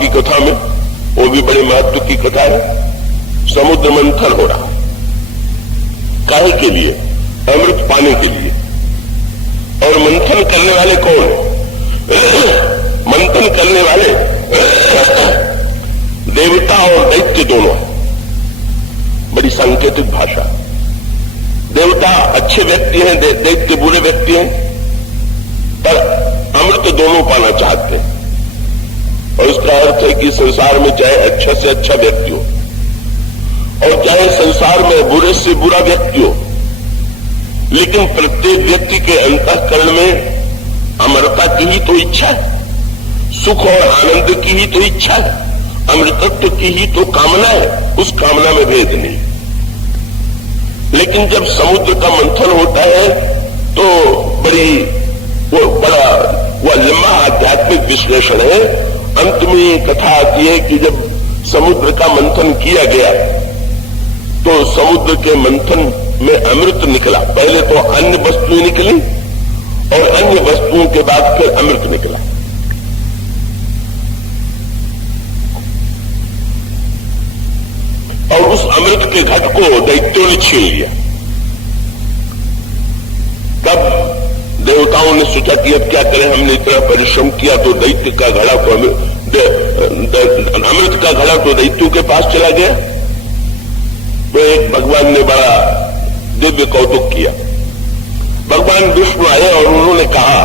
की कथा में, वो भी बड़े महत्व की कथा है। समुद्र मंथन हो रहा, काहे के लिए? अमृत पाने के लिए। और मंथन करने वाले कौन? मंथन करने वाले देवता और दैत्य दोनों है। बड़ी सांकेतिक भाषा। देवता अच्छे व्यक्ति हैं, दैत्य बुरे व्यक्ति हैं, पर अमृत दोनों पाना चाहते हैं। और इसका अर्थ है कि संसार में चाहे अच्छा से अच्छा व्यक्ति हो और चाहे संसार में बुरे से बुरा व्यक्ति हो, लेकिन प्रत्येक व्यक्ति के अंतःकरण में अमरता की ही तो इच्छा है, सुख और आनंद की ही तो इच्छा है, अमृतत्व की ही तो कामना है। उस कामना में भेद नहीं। लेकिन जब समुद्र का मंथन होता है तो वो लंबा आध्यात्मिक विश्लेषण है। अंत में ये कथा आती है कि जब समुद्र का मंथन किया गया तो समुद्र के मंथन में अमृत निकला। पहले तो अन्य वस्तुएं निकली और अन्य वस्तुओं के बाद फिर अमृत निकला। और उस अमृत के घट को दैत्यों ने छीन लिया। तब देवताओं ने सोचा कि अब क्या करें, हमने इतना परिश्रम किया तो दैत्य का घड़ा तो अमृत का घड़ा तो दैत्यों के पास चला गया। तो एक भगवान ने बड़ा दिव्य कौतुक किया। भगवान विष्णु आए और उन्होंने कहा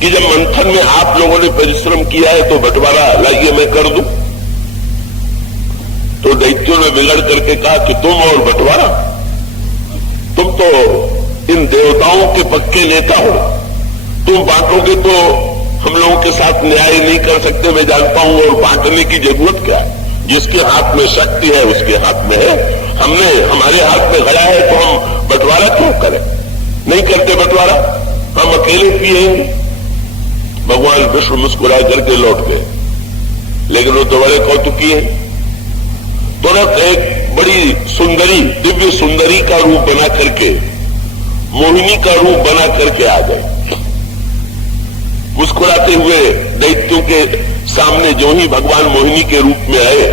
कि जब मंथन में आप लोगों ने परिश्रम किया है तो बंटवारा लाइए मैं कर दूं। तो दैत्यों ने बिगड़ करके कहा कि तुम और बंटवारा, तुम तो इन देवताओं के पक्के नेता हो, तुम बांटोगे तो हम लोगों के साथ न्याय नहीं कर सकते, मैं जानता हूं। और बांटने की जरूरत क्या? जिसके हाथ में शक्ति है उसके हाथ में है। हमारे हाथ में घड़ा है तो हम बंटवारा क्यों करें? नहीं करते बंटवारा, हम अकेले पिएंगे। भगवान विष्णु मुस्कुरा करके लौट गए। लेकिन वो तो बड़े कौतुकी है। तुरंत एक बड़ी सुंदरी, दिव्य सुंदरी का रूप बना करके, मोहिनी का रूप बना करके आ गए। मुस्कुराते हुए दैत्यों के सामने जो ही भगवान मोहिनी के रूप में आए,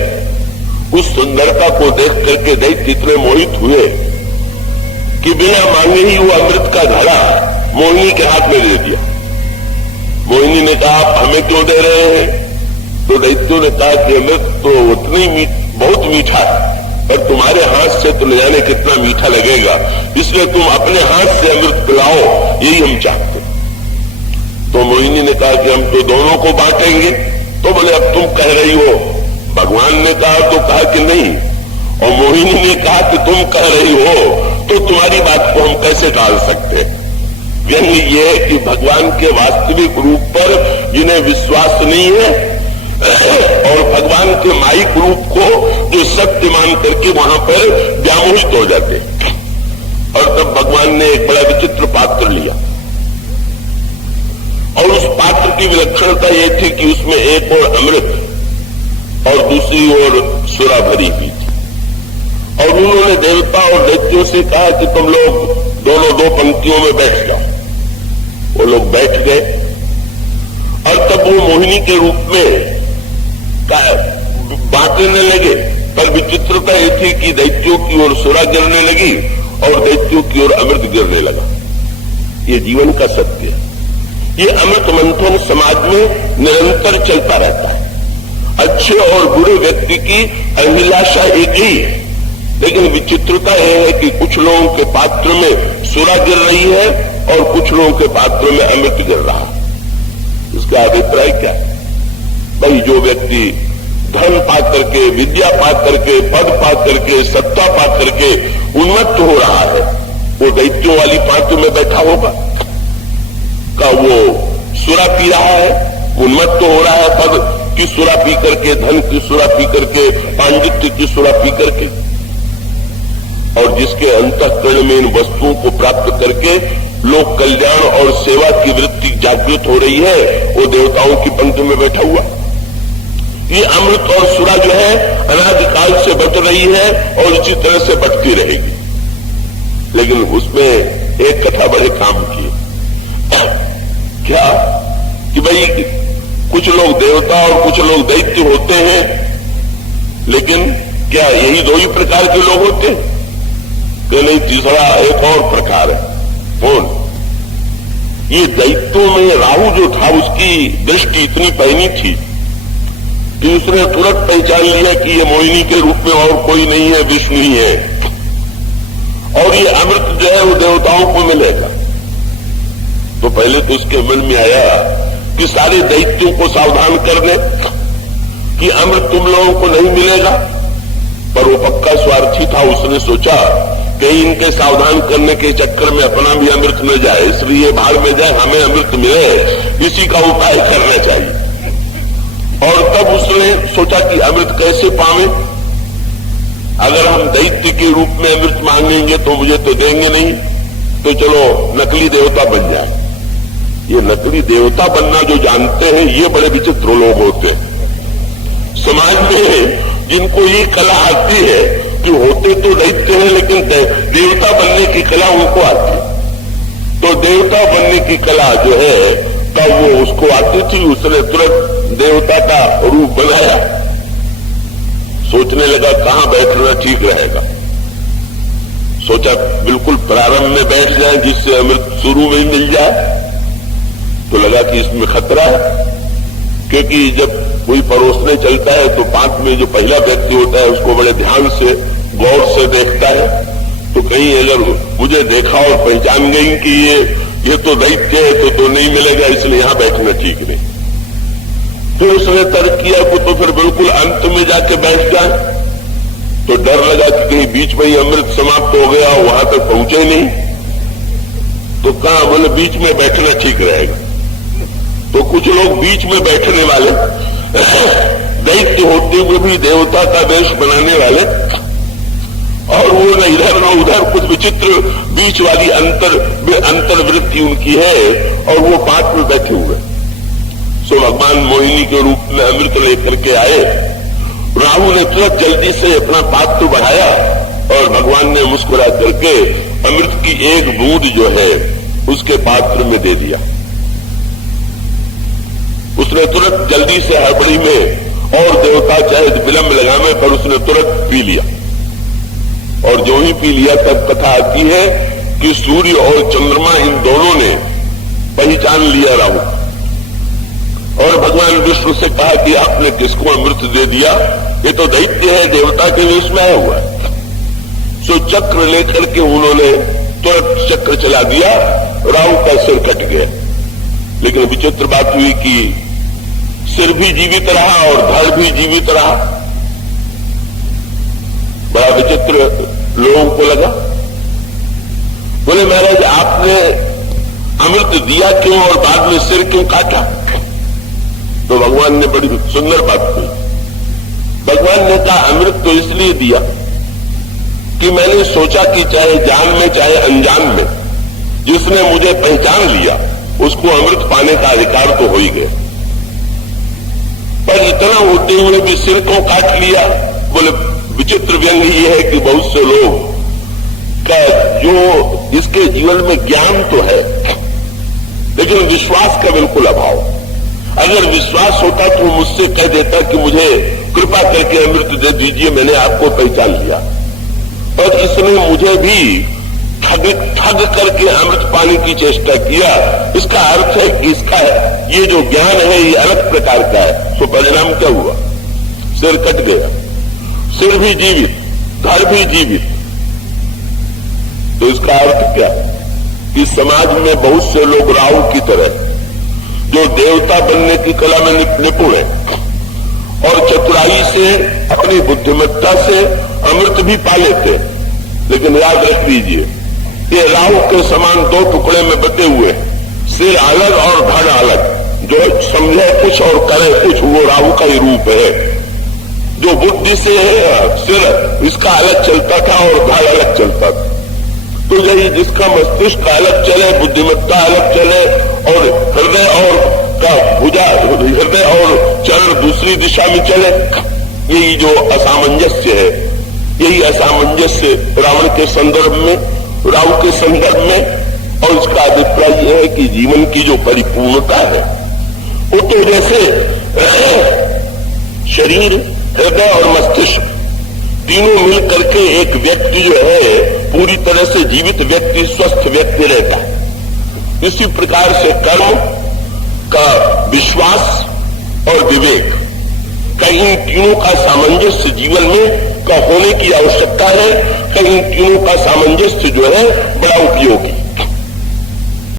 उस सुंदरता को देख करके दैत्य इतने मोहित हुए कि बिना मांगे ही वो अमृत का घड़ा मोहिनी के हाथ में दे दिया। मोहिनी ने कहा, आप हमें क्यों दे रहे हैं? तो दैत्यों ने कहा कि अमृत तो उतनी बहुत मीठा है, पर तुम्हारे हाथ से तो ले जाने कितना मीठा लगेगा, इसलिए तुम अपने हाथ से अमृत पिलाओ, यही हम चाहते। तो मोहिनी ने कहा कि हम तो दोनों को बांटेंगे। तो बोले, अब तुम कह रही हो, भगवान ने कहा तो कहा कि नहीं, और मोहिनी ने कहा कि तुम कह रही हो, तो तुम्हारी बात को हम कैसे टाल सकते हैं? व्यंग्य ये है कि भगवान के वास्तविक रूप पर जिन्हें विश्वास नहीं है और भगवान के माइक रूप को जो सत्य मान करके वहां पर व्यामोहित हो जाते। और तब भगवान ने एक बड़ा विचित्र पात्र लिया और उस पात्र की विलक्षणता ये थी कि उसमें एक ओर अमृत और दूसरी ओर सुरा भरी हुई थी। और उन्होंने देवता और दैत्यों से कहा कि तुम लोग दोनों दो पंक्तियों में बैठ जाओ। वो लोग बैठ गए और तब वो मोहिनी के रूप में बांटने लगे। पर विचित्रता ये थी कि दैत्यों की ओर सुरा गिरने लगी और दैत्यों की ओर अमृत गिरने लगा। ये जीवन का सत्य है। ये अमृत मंथन समाज में निरंतर चलता रहता है। अच्छे और बुरे व्यक्ति की अभिलाषा एक ही है, लेकिन विचित्रता यह है कि कुछ लोगों के पात्र में सुरा गिर रही है और कुछ लोगों के पात्र में अमृत गिर रहा है। इसका अभिप्राय क्या है? भाई, जो व्यक्ति धन पा करके, विद्या पा करके, पद पा करके, सत्ता पा करके उन्मत्त हो रहा है, वो दैत्यों वाली पात्र में बैठा होगा? का वो सुरा पी रहा है, उन्मत्त हो रहा है पद की सुरा पी करके, धन की सुरा पी करके, पांडित्य की सुरा पी करके। और जिसके अंतःकरण में इन वस्तुओं को प्राप्त करके लोक कल्याण और सेवा की वृत्ति जागृत हो रही है, वो देवताओं की पंक्ति में बैठा हुआ। ये अमृत और सुरा जो है अनादिकाल से बट रही है और इसी तरह से बटती रहेगी। लेकिन उसमें एक कथा बड़े काम की। क्या कि भाई कुछ लोग देवता और कुछ लोग दैत्य होते हैं, लेकिन क्या यही दो ही प्रकार के लोग होते हैं? कि नहीं, तीसरा एक और प्रकार है। कौन? ये दैत्यों में राहु जो था उसकी दृष्टि इतनी पैनी थी कि उसने तुरंत पहचान लिया कि ये मोहिनी के रूप में और कोई नहीं है, विष्णु ही है, और ये अमृत जो है वो देवताओं को मिलेगा। तो पहले तो उसके मन में आया कि सारे दैत्यों को सावधान कर दे कि अमृत तुम लोगों को नहीं मिलेगा, पर वो पक्का स्वार्थी था। उसने सोचा कहीं इनके सावधान करने के चक्कर में अपना भी अमृत न जाए, इसलिए भाड़ में जाए, हमें अमृत मिले, इसी का उपाय करना चाहिए। और तब उसने सोचा कि अमृत कैसे पावे? अगर हम दैत्य के रूप में अमृत मांगेंगे तो मुझे तो देंगे नहीं, तो चलो नकली देवता बन जाए। ये नकली देवता बनना जो जानते हैं ये बड़े विचित्र लोग होते हैं। समाज में जिनको ये कला आती है कि होते तो दैत्य हैं लेकिन देवता बनने की कला उनको आती है। तो देवता बनने की कला जो है तब वो उसको आती थी। उसने तुरंत देवता का रूप बनाया। सोचने लगा कहां बैठना ठीक रहेगा। सोचा बिल्कुल प्रारंभ में बैठ जाए जिससे अमृत शुरू में ही मिल जाए। तो लगा कि इसमें खतरा है, क्योंकि जब कोई परोसने चलता है तो पांच में जो पहला व्यक्ति होता है उसको बड़े ध्यान से गौर से देखता है। तो कहीं अगर मुझे देखा और पहचान गई कि ये तो दैत्य है तो नहीं मिलेगा, इसलिए यहां बैठना ठीक नहीं। फिर उसने तर्क किया कि तो फिर बिल्कुल अंत में जाके बैठ जाए। तो डर लगा कि कहीं बीच में ही अमृत समाप्त हो गया, वहां तक पहुंचे नहीं। तो कहा बोले बीच में बैठना ठीक रहेगा। तो कुछ लोग बीच में बैठने वाले, दैत्य होते हुए भी देवता का वेश बनाने वाले, और वो न इधर न उधर कुछ विचित्र बीच वाली अंतर्वृत्ति उनकी है, और वो पाठ में बैठे हुए। सो भगवान मोहिनी के रूप में अमृत लेकर के आए। राहु ने तुरंत जल्दी से अपना पात्र बढ़ाया और भगवान ने मुस्कुरा करके अमृत की एक बूंद जो है उसके पात्र में दे दिया। उसने तुरंत जल्दी से हड़बड़ी में, और देवता चाहे विलंब लगाने पर उसने तुरंत पी लिया। और जो ही पी लिया तब कथा आती है कि सूर्य और चंद्रमा इन दोनों ने पहचान लिया राहु, और भगवान विष्णु से कहा कि आपने किसको अमृत दे दिया? ये तो दैत्य है, देवता के वेश में आया हुआ है। सो चक्र लेकर के उन्होंने तुरंत चक्र चला दिया, राहु का सिर कट गया। लेकिन विचित्र बात हुई कि सिर भी जीवित रहा और धड़ भी जीवित रहा। बड़ा विचित्र लोगों को लगा। बोले महाराज आपने अमृत दिया क्यों और बाद में सिर क्यों काटा? तो भगवान ने बड़ी सुंदर बात कही। भगवान ने कहा अमृत तो इसलिए दिया कि मैंने सोचा कि चाहे जान में चाहे अनजान में जिसने मुझे पहचान लिया उसको अमृत पाने का अधिकार तो हो ही गया। पर इतना होते हुए भी सिर को काट लिया। बोले विचित्र व्यंग ये है कि बहुत से लोग का जो इसके जीवन में ज्ञान तो है लेकिन विश्वास का बिल्कुल अभाव। अगर विश्वास होता तो मुझसे कह देता कि मुझे कृपा करके अमृत दे दीजिए, मैंने आपको पहचान लिया। और इसने मुझे भी ठग करके अमृत पाने की चेष्टा किया। इसका अर्थ है कि इसका ये जो ज्ञान है ये अलग प्रकार का है। तो परिणाम क्या हुआ? सिर कट गया, सिर भी जीवित, धड़ भी जीवित। तो इसका अर्थ क्या? कि समाज में बहुत से लोग राहु की तरह जो देवता बनने की कला में निपुण है और चतुराई से अपनी बुद्धिमत्ता से अमृत भी पा लेते। लेकिन याद रख लीजिए ये राहु के समान दो टुकड़े में बटे हुए, सिर अलग और धड़ अलग। जो समझे कुछ और करे कुछ वो राहु का ही रूप है। जो बुद्धि से सिर इसका अलग चलता था और धड़ अलग चलता था। तो यही जिसका मस्तिष्क अलग चले, बुद्धिमत्ता अलग चले और हृदय और का भुजा हृदय और चरण दूसरी दिशा में चले, यही जो असामंजस्य है, यही असामंजस्य रावण के संदर्भ में, राहु के संदर्भ में। और इसका अभिप्राय यह है कि जीवन की जो परिपूर्णता है वो तो जैसे शरीर, हृदय और मस्तिष्क तीनों मिलकर के एक व्यक्ति जो है पूरी तरह से जीवित व्यक्ति, स्वस्थ व्यक्ति रहता है। इसी प्रकार से कर्म का विश्वास और विवेक का इन तीनों का सामंजस्य जीवन में का होने की आवश्यकता है। इन तीनों का सामंजस्य जो है बड़ा उपयोगी।